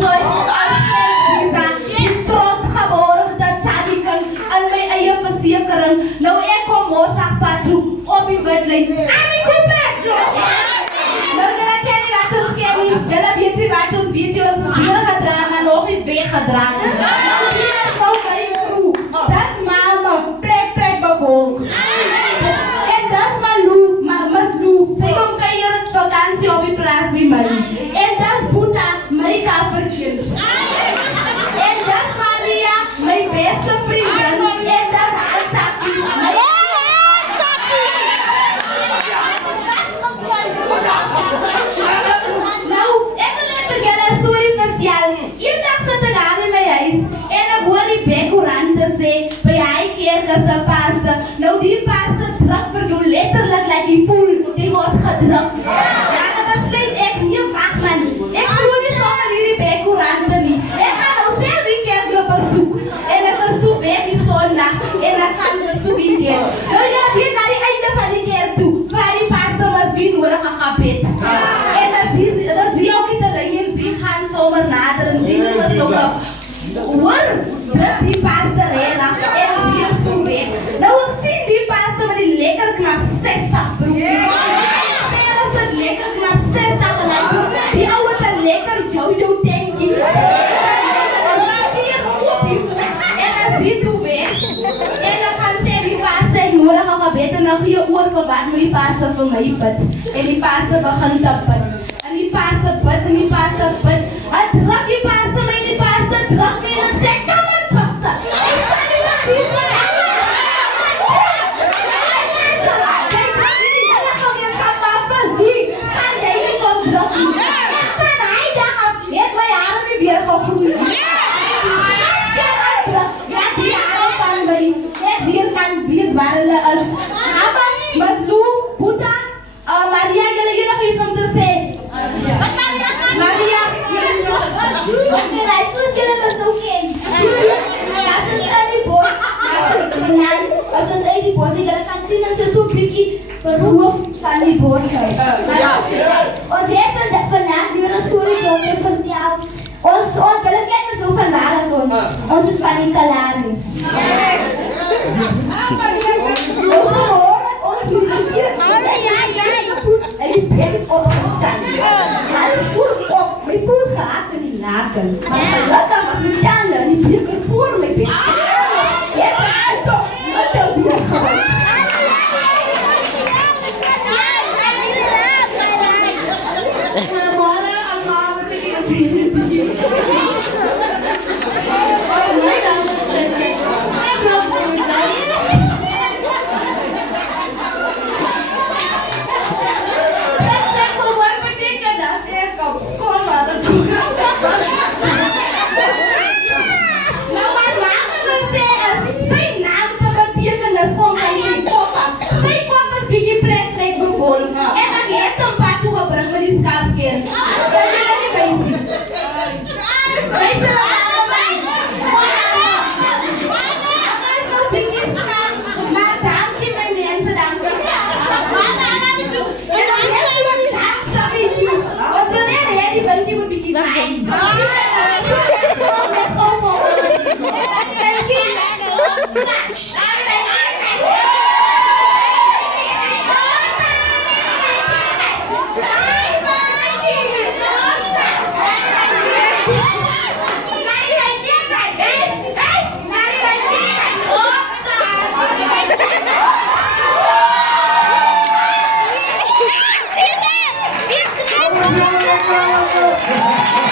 jongens. Trots geboren dat Chadi kan aan mijn eigen verzekering. Nou ik kom morgen toe op die wedlijn. Annie Cooper! Nou dan ken je wat ons ken niet. Dan weet je wat ons weet. Je ons weer gedragen en nog iets weggedragen. Nou hier is gewoon bij je crew. Dat is mama. Plek babong. En dat is Malou. Mas Lou. Zij komt hier vakantie op die plaats bij mij. En dat is Boeta. Mijn kaperkind. En dat is Malia. Mijn beste vriendin. En dat is Asaki. Nou, ik wil even een story vertellen. Eendag zit ik aan in mijn huis. En ik hoor die bekurante zeggen. Bij hij keer dat ze paste. Nou die paste druk voor jou letterlijk like die voel. Die wordt gedrukt. Ja, dat besluit ik niet wacht man. Ik doe niet zomaar die bekurante niet. Ik ga nou zelf die keer bezoek. En ik bezoek weg die zondag. En ik ga bezoek die keer. Nou ja, hier naar die einde van die keer toe. Waar die paste was wie nodig gebed. En dat zie je ook in de dingen. Zie gaan zomaar naderen. Zie je wat zo op. Hoor, dat die paste rela. En die is toen weg. Nou, ik zie die paste met die lekker knap 60 broek. Dat is het lekker knap 60 gelijk. Die oude het lekker Jojo tankie. En dan zie je toen weg. En dan gaan ze die paste en nodig gaan gebed. En dan ga je oor verwacht met die paste van mij put. En die paste begint te put. En die paste put en die paste put. Het druk die paste met die paste druk me in een sekkamer paste. Ik kan niet wat zien van Maria, jullie nog iets om te zeggen? Maria, oké, wij zullen het nog eens. Dat is een bord. Als we een bord, ik kan zien dat ze zo'n beetje beroep van die bord zijn. Ons heeft vandaag die we een story verteld. Ons jullie kennen zo van marathon. Ons is van die Kalari. En die bent op de stand. Hij is goed op. Mijn voet gaat in die laken. Maar gelukkig was mijn tanden die vier keer voor me bent. Je hebt toch wat zo weer gehad. Goedemorgen allemaal. Wat is hier? Thank you.